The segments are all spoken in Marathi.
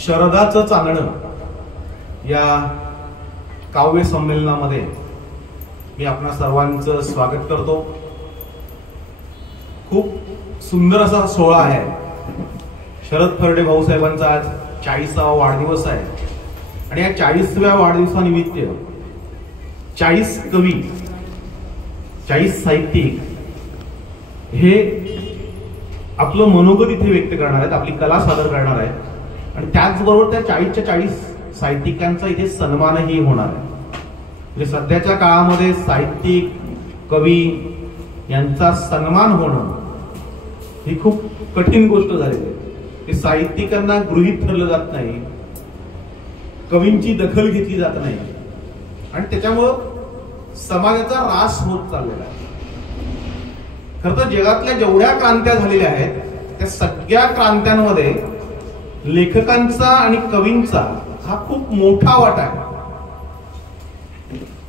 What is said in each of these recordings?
शरदाचं चांदणं या काव्य संमेलनामध्ये मी आपणा सर्वांचं स्वागत करतो। खूप सुंदर असा सोहळा आहे। शरद फर्डे भाऊसाहेबांचा आज 40वा वाढदिवस आहे आणि या 40व्या वाढदिवसानिमित्त 40 कवी 40 साहित्यिक हे आपलं मनोगत इथे व्यक्त करणार आहेत, आपली कला सादर करणार आहेत आणि त्याचबरोबर त्या 40च्या 40 साहित्यिकांचा इथे सन्मानही होणार आहे। म्हणजे सध्याच्या काळामध्ये साहित्यिक कवी यांचा सन्मान होणं ही खूप कठीण गोष्ट झालेली आहे की साहित्यिकांना गृहीत धरलं जात नाही, कवींची दखल घेतली जात नाही आणि त्याच्यामुळं समाजाचा ऱ्हास होत चाललेला आहे। खरं तर जगातल्या जेवढ्या क्रांत्या झालेल्या आहेत त्या सगळ्या क्रांत्यांमध्ये लेखकांचा आणि कवींचा हा खूप मोठा वाटा आहे।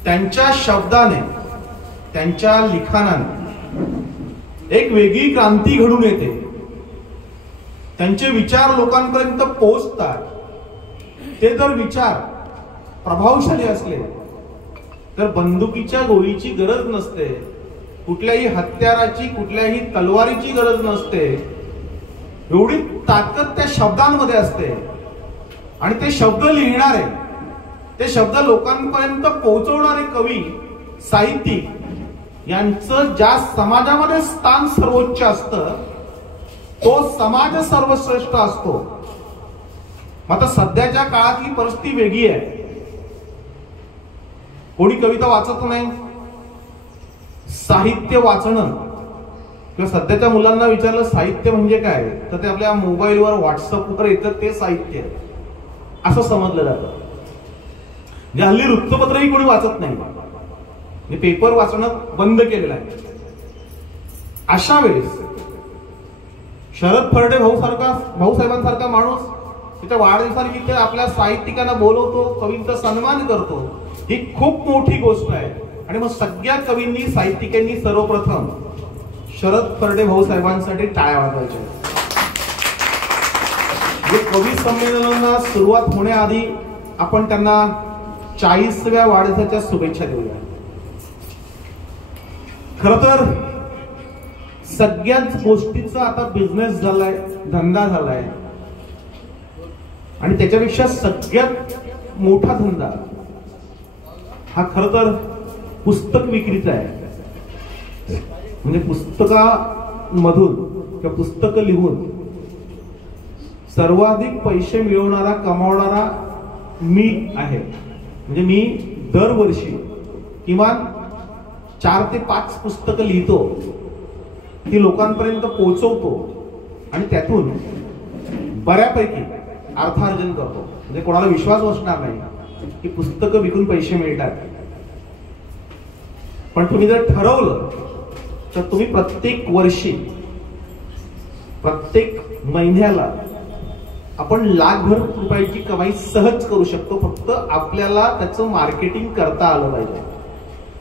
त्यांच्या शब्दाने त्यांच्या लिखाणाने एक वेगळी क्रांती घडून येते, त्यांचे विचार लोकांपर्यंत पोहोचतात। ते जर विचार प्रभावशाली असले तर बंदुकीच्या गोळीची गरज नसते, कुठल्याही हत्याराची कुठल्याही तलवारीची गरज नसते, एवढी ताकद त्या शब्दांमध्ये असते आणि ते शब्द लिहिणारे, ते शब्द लोकांपर्यंत पोहोचवणारे कवी साहित्यिक यांचं ज्या समाजामध्ये स्थान सर्वोच्च असतं तो समाज सर्वश्रेष्ठ असतो। मात्र सध्याच्या काळातली परिस्थिती वेगळी आहे। कोणी कविता वाचत नाही, साहित्य वाचणं किंवा सध्याच्या मुलांना विचारलं साहित्य म्हणजे काय तर ते आपल्या मोबाईलवर व्हॉट्सअपवर येतं ते साहित्य असं समजलं जातं। म्हणजे हल्ली वृत्तपत्रही कोणी वाचत नाही, पेपर वाचणं बंद केलेलं आहे। अशा वेळेस शरद फर्डे भाऊसाहेबांसारखा माणूस त्याच्या वाढदिवसानिमित्त आपल्या साहित्यिकांना बोलवतो, कवींचा सन्मान करतो, ही खूप मोठी गोष्ट आहे। आणि मग सगळ्या कवींनी साहित्यिकांनी सर्वप्रथम शरद फर्डे भाऊसाहेबांसाठी टाळ्या वाजवायच्या। कवी संमेलनाला सुरुवात होण्याआधी आपण त्यांना 40व्या वाढदिवसाच्या शुभेच्छा देऊया। खरं तर सगळ्याच गोष्टीचा आता बिझनेस झालाय, धंदा झालाय आणि त्याच्यापेक्षा सगळ्यात मोठा धंदा हा खरं तर पुस्तक विक्रीचा आहे। म्हणजे पुस्तकामधून किंवा पुस्तक लिहून सर्वाधिक पैसे मिळवणारा कमावणारा मी आहे। म्हणजे मी दरवर्षी किमान 4 ते 5 पुस्तकं लिहितो, ती लोकांपर्यंत पोहोचवतो आणि त्यातून बऱ्यापैकी अर्थार्जन करतो। म्हणजे कोणाला विश्वास बसणार नाही की पुस्तकं विकून पैसे मिळतात, पण तुम्ही जर ठरवलं तर तुम्ही प्रत्येक वर्षी प्रत्येक महिन्याला आपण लाखभर रुपयाची कमाई सहज करू शकतो, फक्त आपल्याला त्याचं मार्केटिंग करता आलं पाहिजे।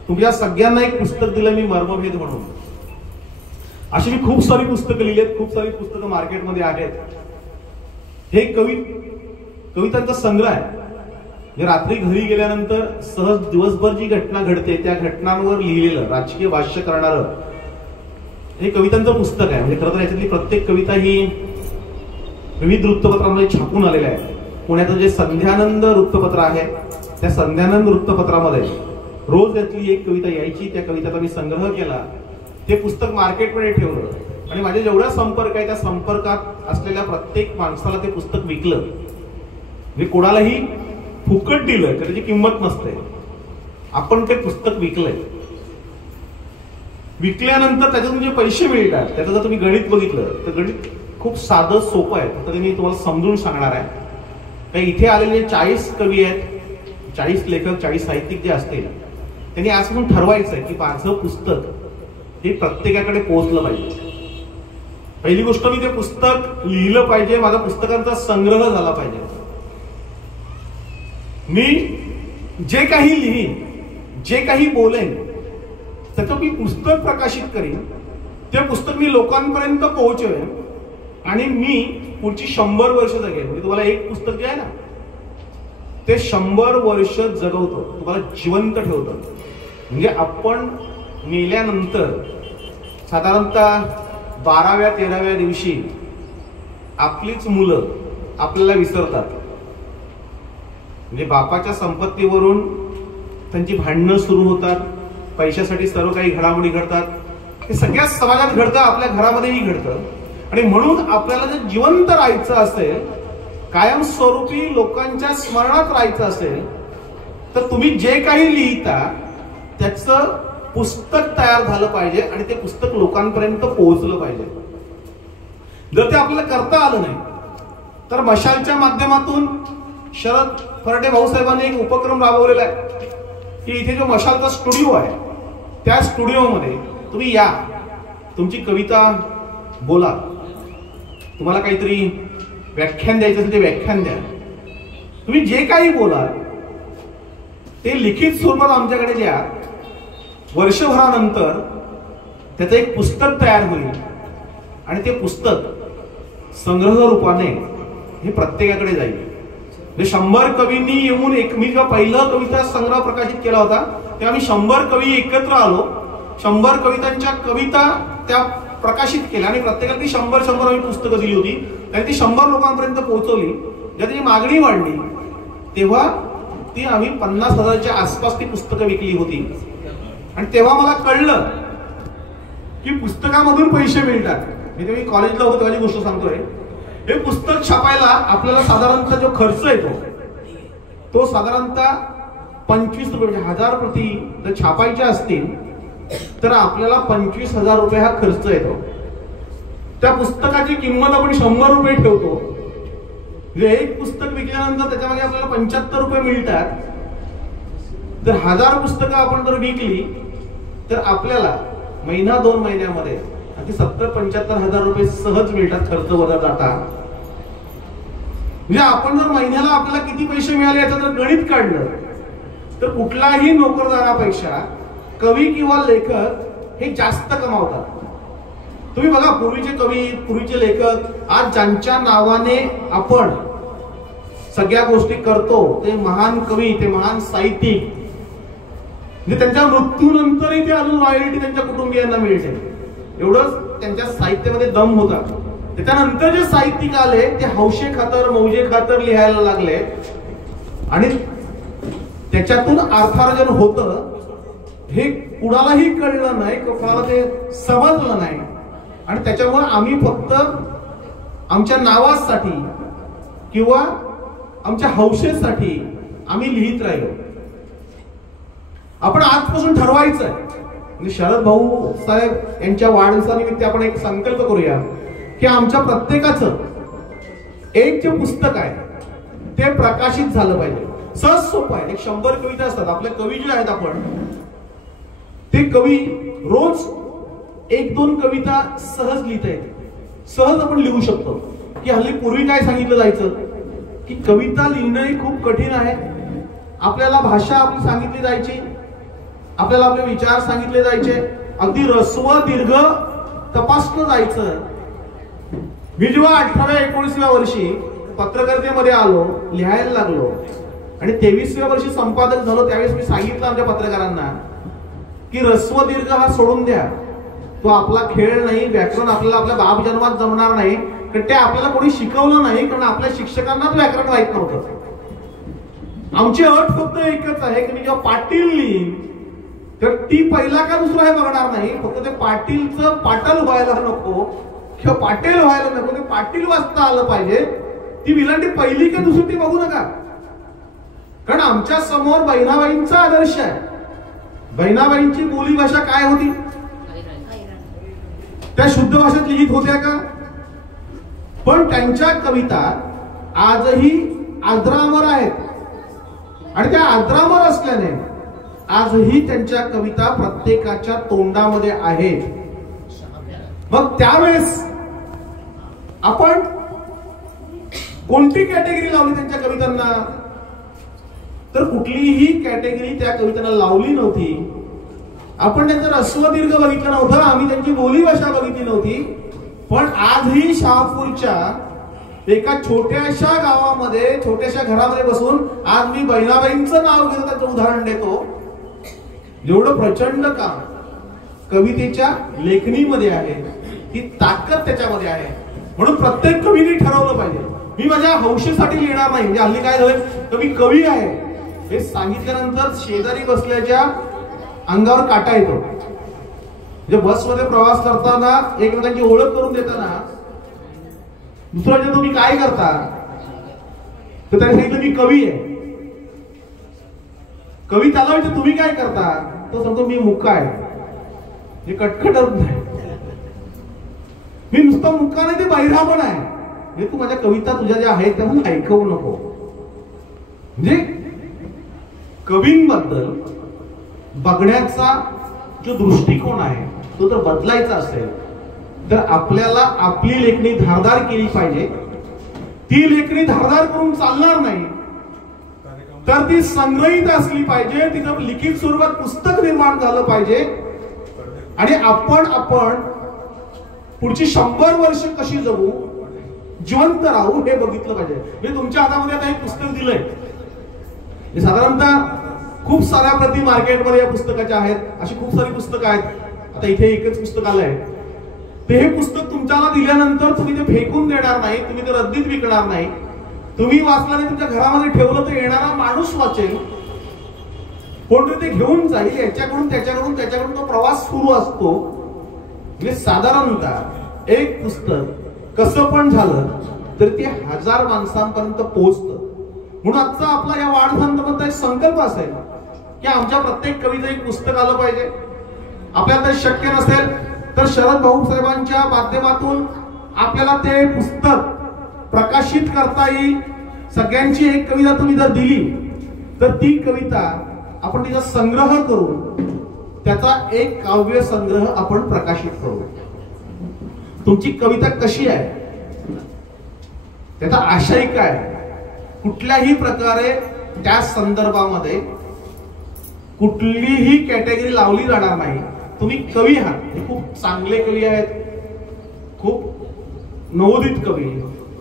तुमच्या सगळ्यांना एक पुस्तक दिलं मी मर्मभेद म्हणून, अशी मी खूप सारी पुस्तकं लिहिली, खूप सारी पुस्तकं मार्केटमध्ये आहेत। हे कवितांचा संग्रह आहे। रात्री घरी गेल्यानंतर सहज दिवसभर जी घटना घडते त्या घटनांवर लिहिलेलं राजकीय भाष्य करणारं हे कवितांचं पुस्तक आहे। म्हणजे खरं तर याच्यातली प्रत्येक कविता ही विविध वृत्तपत्रांमध्ये छापून आलेल्या आहे। पुण्याचं जे संध्यानंद वृत्तपत्र आहे त्या संध्यानंद वृत्तपत्रामध्ये रोज यातली एक कविता यायची, त्या कवितेचा मी संग्रह केला, ते पुस्तक मार्केटमध्ये ठेवलं आणि माझे जेवढा संपर्क आहे त्या संपर्कात असलेल्या प्रत्येक माणसाला ते पुस्तक विकलं। म्हणजे कोणालाही फुकट दिलं तर त्याची किंमत नसते, आपण ते पुस्तक विकलंय। विकल्यानंतर त्याच्यातून जे पैसे मिळतात त्याचं जर तुम्ही गणित बघितलं तर गणित खूप साधं सोपं आहे, तर मी तुम्हाला समजून सांगणार आहे। काही इथे आलेले 40 कवी आहेत, 40 लेखक 40 साहित्यिक जे असतील त्यांनी आजपासून ठरवायचं आहे की माझं पुस्तक हे प्रत्येकाकडे पोहोचलं पाहिजे। पहिली गोष्ट मी ते पुस्तक लिहिलं पाहिजे, माझा पुस्तकांचा संग्रह झाला पाहिजे। मी जे काही लिहीन, जे काही बोलेन त्याचं मी पुस्तक प्रकाशित करीन, ते पुस्तक मी लोकांपर्यंत पोहोचवेन आणि मी पुढची 100 वर्ष जगेल. म्हणजे तुम्हाला एक पुस्तक जे आहे ना ते 100 वर्ष जगवतं, तुम्हाला जिवंत ठेवतं. म्हणजे आपण मेल्यानंतर साधारणतः 12व्या-13व्या दिवशी आपलीच मुलं आपल्याला विसरतात. म्हणजे बापाच्या संपत्तीवरून त्यांची भांडणं सुरू होतात, पैशासाठी सर्व काही घडामोडी घडतात. हे सगळ्याच समाजात घडतं, आपल्या घरामध्येही घडतं. आणि म्हणून आपल्याला जर जिवंत राहायचं असेल, कायमस्वरूपी लोकांच्या स्मरणात राहायचं असेल, तर तुम्ही जे काही लिहिता त्याचं पुस्तक तयार झालं पाहिजे आणि ते पुस्तक लोकांपर्यंत पोहोचलं पाहिजे. जर ते आपल्याला करता आलं नाही तर मशालच्या माध्यमातून शरद फराटे भाऊसाहेबांनी एक उपक्रम राबवलेला आहे की इथे जो मशालचा स्टुडिओ आहे त्या स्टुडिओमध्ये तुम्ही या, तुमची कविता बोला, तुम्हाला काहीतरी व्याख्यान द्यायचं असेल ते व्याख्यान द्या, तुम्ही जे काही बोला ते लिखित स्वरूपात आमच्याकडे द्या. वर्षभरानंतर त्याचं एक पुस्तक तयार होईल आणि ते पुस्तक संग्रह रूपाने हे प्रत्येकाकडे जाईल. म्हणजे 100 कवींनी येऊन मी जेव्हा पहिला कविता संग्रह प्रकाशित केला होता तेव्हा आम्ही 100 कवी एकत्र आलो, 100 कवितांच्या कविता त्या प्रकाशित केल्या आणि प्रत्येकाला ती 100 आम्ही पुस्तकं दिली होती आणि ती 100 लोकांपर्यंत पोहोचवली. जेव्हा त्याची मागणी वाढली तेव्हा ती आम्ही 50,000च्या आसपास ती पुस्तकं विकली होती. आणि तेव्हा मला कळलं की पुस्तकामधून पैसे मिळतात. मी कॉलेजला होतो त्याची गोष्ट सांगतोय. हे पुस्तक छापायला आपल्याला साधारणतः जो खर्च येतो तो साधारणतः 25 रुपये, म्हणजे 1000 प्रती जर छापायच्या असतील तर आपल्याला 25,000 रुपये हा खर्च येतो. त्या पुस्तकाची किंमत आपण 100 रुपये ठेवतो. म्हणजे एक पुस्तक विकल्यानंतर त्याच्यामध्ये आपल्याला 75 रुपये मिळतात. जर 1000 पुस्तकं आपण जर विकली तर आपल्याला महिना 2 महिन्यामध्ये अगदी 70-75,000 रुपये सहज मिळतात, खर्च वजा जाता. म्हणजे आपण जर महिन्याला आपल्याला किती पैसे मिळाले याचं जर गणित काढलं तर कुठलाही नोकरदारापेक्षा कवी किंवा लेखक हे जास्त कमावतात. तुम्ही बघा, पूर्वीचे कवी, पूर्वीचे लेखक, आज ज्यांच्या नावाने आपण सगळ्या गोष्टी करतो ते महान कवी, ते महान साहित्यिक, म्हणजे त्यांच्या मृत्यूनंतरही ते अजून रॉयल्टी त्यांच्या कुटुंबियांना मिळते. एवढंच त्यांच्या साहित्यामध्ये दम होता. त्याच्यानंतर जे साहित्यिक आले ते हौशे खातर, मौजे खातर लिहायला लागले आणि त्याच्यातून अर्थार्जन होतं हे कुणालाही कळलं नाही, कोणाला ते समजलं नाही. आणि त्याच्यामुळे आम्ही फक्त आमच्या नावासाठी किंवा आमच्या हौशेसाठी आम्ही लिहित राहिलो. आपण आजपासून ठरवायचं आहे, म्हणजे शरद भाऊ साहेब यांच्या वाढदिवसानिमित्त आपण एक संकल्प करूया की आमच्या प्रत्येकाचं एक जे पुस्तक आहे ते प्रकाशित झालं पाहिजे. सहज सोपं आहे. 100 कविता असतात. आपले कवी जे आहेत आपण ते कवी रोज 1-2 कविता सहज लिहिता येते, सहज आपण लिहू शकतो. की हल्ली पूर्वी काय सांगितलं जायचं की कविता लिहिणं ही खूप कठीण आहे. आपल्याला भाषा आपली सांगितली जायची, आपल्याला आपले विचार सांगितले जायचे, अगदी ऱ्हस्व दीर्घ तपासलं जायचं. मी जेव्हा 18व्या-19व्या वर्षी पत्रकारितेमध्ये आलो, लिहायला लागलो आणि 23व्या वर्षी संपादक झालो त्यावेळेस मी सांगितलं आमच्या पत्रकारांना की ऱ्हस्व दीर्घ हा सोडून द्या, तो आपला खेळ नाही. व्याकरण आपल्याला आपल्या बाप जन्मात जमणार नाही, कारण ते आपल्याला कोणी शिकवलं नाही, कारण आपल्या शिक्षकांनाच व्याकरण माहित नव्हतं. आमची अट फक्त एकच आहे की मी जेव्हा पाटील लिहीन तर ती पहिला का दुसरा हे बघणार नाही, फक्त ते पाटीलचं पाटल व्हायला नको किंवा पाटील व्हायला नको, ते पाटील वाचता आलं पाहिजे. ती विलांटी पहिली का दुसरी ती बघू नका, कारण आमच्या समोर बहिणाबाईंचा आदर्श आहे. बहिणाबाईंची बोली भाषा काय होती? त्या शुद्ध भाषेत लिहित होत्या का? पण त्यांच्या कविता आजही आद्रामर आहेत आणि त्या आद्रामर असल्याने आजही त्यांच्या कविता प्रत्येकाच्या तोंडामध्ये आहेत. मग त्यावेळेस आपण कोणती कॅटेगरी लावली त्यांच्या कवितांना? तर कुठलीही कॅटेगरी त्या कवितांना लावली नव्हती. आपण त्यांचं ऱ्हस्व दीर्घ बघितलं नव्हतं, आम्ही त्यांची बोली भाषा बघितली नव्हती. पण आजही शहापूरच्या एका छोट्याशा गावामध्ये छोट्याशा घरामध्ये बसून आज मी बहिणाबाईंचं नाव घेतो, त्याचं उदाहरण देतो. एवढं प्रचंड काम कवितेच्या लेखणीमध्ये आहे, ती ताकद त्याच्यामध्ये आहे. म्हणून प्रत्येक कवीने ठरवलं पाहिजे, मी माझ्या हौशेसाठी लिहिणार नाही. म्हणजे हल्ली काय झालं, कवी कवी आहे हे सांगितल्यानंतर शेजारी बसल्याच्या अंगावर काटा येतो. म्हणजे बसमध्ये प्रवास करताना एकमेकांची ओळख करून देताना दुसरा जे तुम्ही काय करता तर त्याने सांगितलं मी कवी आहे. कवी त्याला म्हणजे तुम्ही काय करता, तो सांगतो मी मुक्का आहे. हे कटकटत नाही, मी नुसता मुक्का नाही, ते बहिरा पण आहे. हे तू माझ्या कविता तुझ्या ज्या आहेत त्या म्हणून ऐकवू नको. म्हणजे कवींबद्दल बघण्याचा जो दृष्टिकोन आहे तो जर बदलायचा असेल तर आपल्याला आपली लेखणी धारदार केली पाहिजे. ती लेखणी धारदार करून चालणार नाही, तर ती संग्रहित असली पाहिजे. तिचं लिखित स्वरूपात पुस्तक निर्माण झालं पाहिजे. आणि आपण पुढची 100 वर्ष कशी जगू, जिवंत राहू हे बघितलं पाहिजे. मी तुमच्या हातामध्ये आता एक पुस्तक दिलंय, हे साधारणतः खूप साऱ्या प्रति मार्केटमध्ये या पुस्तकाच्या आहेत. अशी खूप सारी पुस्तकं आहेत. आता इथे एकच पुस्तक आलंय. ते हे पुस्तक तुमच्याला दिल्यानंतर तुम्ही ते फेकून देणार नाही, तुम्ही ते रद्दीत विकणार नाही. तुम्ही वाचल्याने तुमच्या घरामध्ये ठेवलं तर येणारा माणूस वाचेल, कोणतरी ते घेऊन जाईल. याच्याकडून त्याच्याकडून तो प्रवास सुरू असतो. म्हणजे साधारणतः एक पुस्तक कसं पण झालं तर ते 1000 माणसांपर्यंत पोहोचतं. म्हणून आजचा आपला या वाढदिवसाचा एक संकल्प असेल की आमच्या प्रत्येक कवीचं एक पुस्तक आलं पाहिजे. आपल्याला ते शक्य नसेल तर शरद भाऊ साहेबांच्या माध्यमातून आपल्याला ते पुस्तक प्रकाशित करता येईल. सगळ्यांची एक कविता तुम्ही जर दिली तर ती कविता आपण तिचा संग्रह करून त्याचा एक काव्य संग्रह आपण प्रकाशित करू. तुमची कविता कशी आहे, त्याचा आशय काय, कुठल्याही प्रकारे त्या संदर्भामध्ये कुठलीही कॅटेगरी लावली जाणार नाही. तुम्ही कवी आहात, हे खूप चांगले कवी आहेत, खूप नवोदित कवी,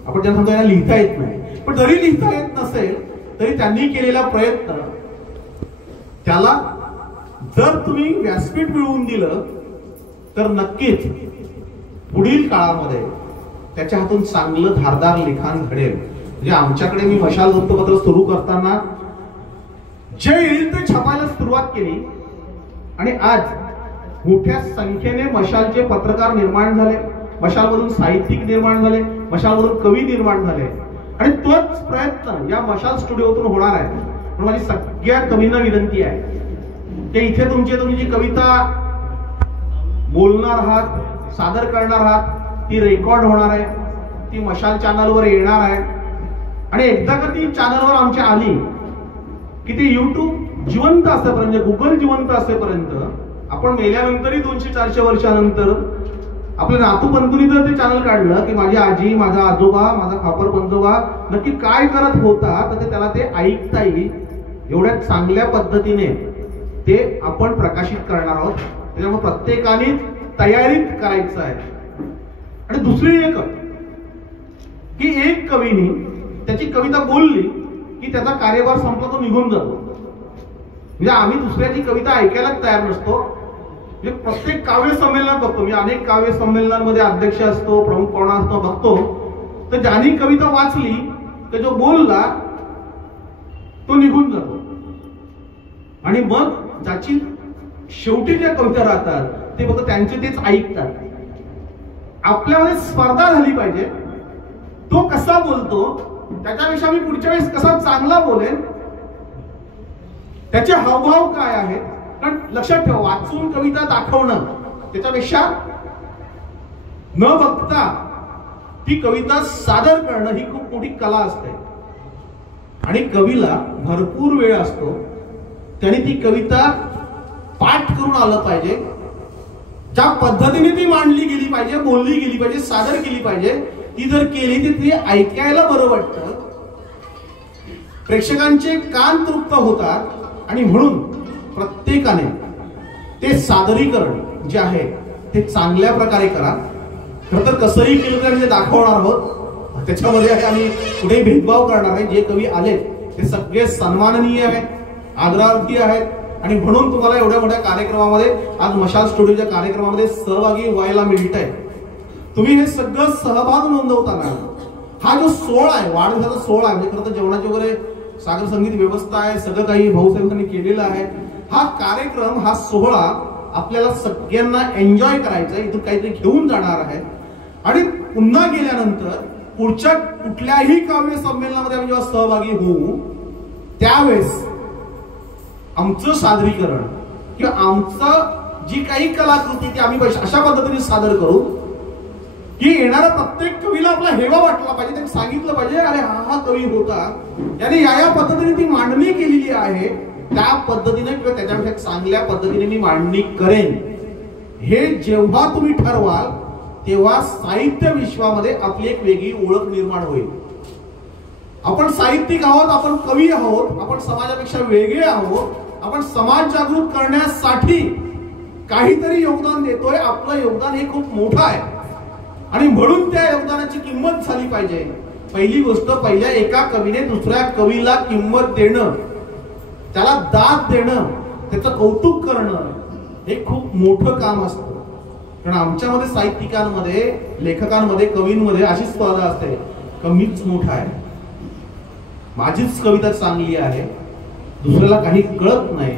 आपण ज्यांना सांगतो यांना लिहिता येत नाही, पण जरी लिहिता येत नसेल तरी त्यांनी केलेला प्रयत्न, त्याला जर तुम्ही व्यासपीठ मिळवून दिलं तर नक्कीच पुढील काळामध्ये त्याच्या हातून चांगलं धारदार लिखाण घडेल. म्हणजे आमच्याकडे मी मशाल वृत्तपत्र सुरू करताना जे येईल ते छापायला सुरुवात केली आणि आज मोठ्या संख्येने मशालचे पत्रकार निर्माण झाले, मशालमधून साहित्यिक निर्माण झाले, मशालमधून कवी निर्माण झाले आणि तोच प्रयत्न या मशाल स्टुडिओतून होणार आहे. म्हणून माझी सगळ्या कवींना विनंती आहे की इथे तुमची जी कविता बोलणार आहात, सादर करणार आहात, ती रेकॉर्ड होणार आहे, ती मशाल चॅनलवर येणार आहे. आणि एकदा का ती चॅनलवर आमच्या आली की ते युट्यूब जिवंत असेपर्यंत, गुगल जिवंत असेपर्यंत, आपण मेल्यानंतरही 200-400 वर्षानंतर आपल्या नातूपंतूंनी जर ते चॅनल काढलं की माझी आजी, माझा आजोबा, माझा खापर पंजोबा नक्की काय करत होता, तर त्याला ते ऐकता येईल. एवढ्या चांगल्या पद्धतीने ते आपण प्रकाशित करणार आहोत. त्याच्यामुळे प्रत्येकाने तयारीत करायचं आहे. आणि दुसरी एक की एक कवीनी त्याची कविता बोलली की त्याचा कार्यभार संपला, तो निघून जातो. म्हणजे आम्ही दुसऱ्याची कविता ऐकायलाच तयार नसतो. म्हणजे प्रत्येक काव्य संमेलनात बघतो, मी अनेक काव्य संमेलनांमध्ये अध्यक्ष असतो, प्रमुख पाहुणा असतो, बघतो तर ज्यांनी कविता वाचली तर जो बोलला तो निघून जातो. आणि मग ज्याची शेवटी ज्या कविता राहतात ते फक्त त्यांचे तेच ऐकतात. आपल्यामध्ये स्पर्धा झाली पाहिजे. तो कसा बोलतो त्याच्यापेक्षा मी पुढच्या वेळेस कसा चांगला बोलेन, त्याचे हावभाव काय आहेत. कारण लक्षात ठेवा, वाचून कविता दाखवणं त्याच्यापेक्षा न बघता ती कविता सादर करणं ही खूप मोठी कला असते. आणि कवीला भरपूर वेळ असतो, त्याने ती कविता पाठ करून आलं पाहिजे. ज्या पद्धतीने ती मांडली गेली पाहिजे, बोलली गेली पाहिजे, सादर केली पाहिजे, ती जर केली तर ती ऐकायला बरं वाटतं, प्रेक्षकांचे कान तृप्त होतात. आणि म्हणून प्रत्येकाने ते सादरीकरण जे आहे ते चांगल्या प्रकारे करा. खरं तर कसंही केलं तरी दाखवणार आहोत. त्याच्यामध्ये आम्ही कुठेही भेदभाव करणार नाही. जे कवी आले ते सगळे सन्माननीय आहेत, आदरार्थी आहेत. आणि म्हणून तुम्हाला एवढ्या मोठ्या कार्यक्रमामध्ये आज मशाल स्टुडिओच्या कार्यक्रमामध्ये सहभागी व्हायला मिळतंय. तुम्ही हे सगळं सहभाग नोंदवताना हा जो सोहळा आहे, वाढदिवसाचा सोहळा आहे, म्हणजे खरं तर जेवणाची वगैरे सागर संगीत व्यवस्था आहे, सगळं काही भाऊसाहेबांनी केलेलं आहे. हा कार्यक्रम, हा सोहळा आपल्याला सगळ्यांना एन्जॉय करायचा आहे. इथून काहीतरी घेऊन जाणार आहे आणि पुन्हा गेल्यानंतर पुढच्या कुठल्याही काव्य संमेलनामध्ये आम्ही जेव्हा सहभागी होऊ त्यावेळेस आमचं सादरीकरण किंवा आमचं जी काही कलाकृती ती आम्ही अशा पद्धतीने सादर करू की येणाऱ्या प्रत्येक कवीला आपला हेवा वाटला पाहिजे. त्यांनी सांगितलं पाहिजे अरे हा कवी होता, याने या पद्धतीने ती मांडणी केलेली आहे, त्या पद्धतीने किंवा त्याच्यापेक्षा चांगल्या पद्धतीने मी मांडणी करेन. हे जेव्हा तुम्ही ठरवाल तेव्हा साहित्य विश्वामध्ये आपली एक वेगळी ओळख निर्माण होईल. आपण साहित्यिक आहोत, आपण कवी आहोत, आपण समाजापेक्षा वेगळे आहोत, आपण समाज जागृत करण्यासाठी काहीतरी योगदान देतोय. आपलं योगदान हे खूप मोठं आहे आणि म्हणून त्या योगदानाची किंमत झाली पाहिजे. पहिली गोष्ट, पहिल्या एका कवीने दुसऱ्या कवीला किंमत देणं, त्याला दाद देणं, त्याचं कौतुक करणं हे खूप मोठं काम असतं. कारण आमच्यामध्ये साहित्यिकांमध्ये, लेखकांमध्ये, कवींमध्ये अशी स्पर्धा असते, कमीच मोठा आहे, माझीच कविता चांगली आहे, दुसऱ्याला काही कळत नाही,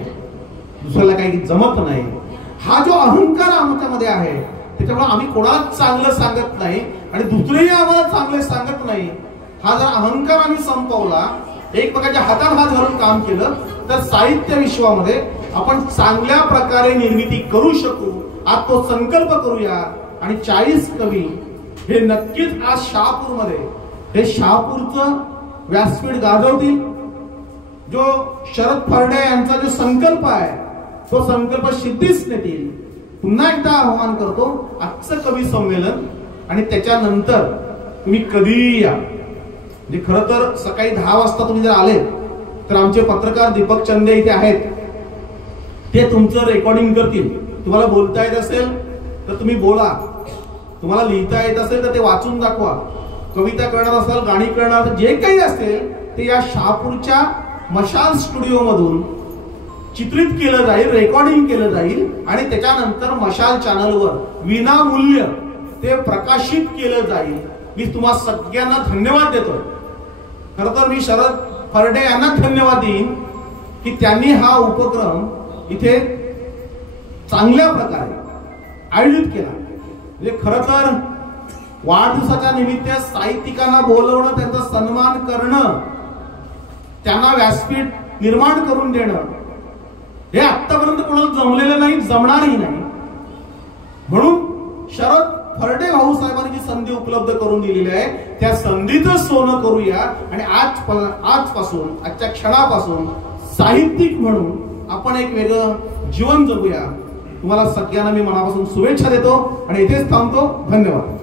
दुसऱ्याला काही जमत नाही, हा जो अहंकार आमच्यामध्ये आहे त्याच्यामुळे आम्ही कोणालाच चांगलं सांगत नाही आणि दुसरेही आम्हाला चांगले सांगत नाही. हा जर अहंकार आम्ही संपवला, एकमेकाच्या हातात हात घालून काम केलं तर साहित्य विश्वामध्ये आपण चांगल्या प्रकारे निर्मिती करू शकू. आज तो संकल्प करूया आणि 40 कवी हे नक्कीच आज शहापूरमध्ये हे शहापूरचं व्यासपीठ गाजवतील. जो शरद फर्डे यांचा जो संकल्प आहे तो संकल्प सिद्धीस नेतील. पुन्हा एकदा आवाहन करतो, आजचं कवी संमेलन आणि त्याच्यानंतर तुम्ही कधीही या. म्हणजे खरं तर सकाळी 10 वाजता तुम्ही जर आले तर आमचे पत्रकार दीपक चंदे इथे आहेत, ते तुमचं रेकॉर्डिंग करतील. तुम्हाला बोलता येत असेल तर तुम्ही बोला, तुम्हाला लिहिता येत असेल तर ते वाचून दाखवा, कविता करणार असाल, गाणी करणार, जे काही असेल ते या शहापूरच्या मशाल स्टुडिओ मधून चित्रित केलं जाईल, रेकॉर्डिंग केलं जाईल आणि त्याच्यानंतर मशाल चॅनलवर विनामूल्य ते प्रकाशित केलं जाईल. मी तुम्हा सगळ्यांना धन्यवाद देतो. खरं तर मी शरद फर्डे यांना धन्यवाद देईन की त्यांनी हा उपक्रम इथे चांगल्या प्रकारे आयोजित केला. म्हणजे खरं तर वाढदिवसाच्या निमित्त साहित्यिकांना बोलवणं, त्यांचा सन्मान करणं, त्यांना व्यासपीठ निर्माण करून देणं हे आतापर्यंत कोणाला जमलेलं नाही, जमणारही नाही. म्हणून शरद फर्डे भाऊसाहेबांनी जी संधी उपलब्ध करून दिलेली आहे त्या संधीचं सोनं करूया आणि आजपासून, आजच्या क्षणापासून साहित्यिक म्हणून आपण एक वेगळं जीवन जगूया. तुम्हाला सगळ्यांना मी मनापासून शुभेच्छा देतो आणि इथेच थांबतो. धन्यवाद.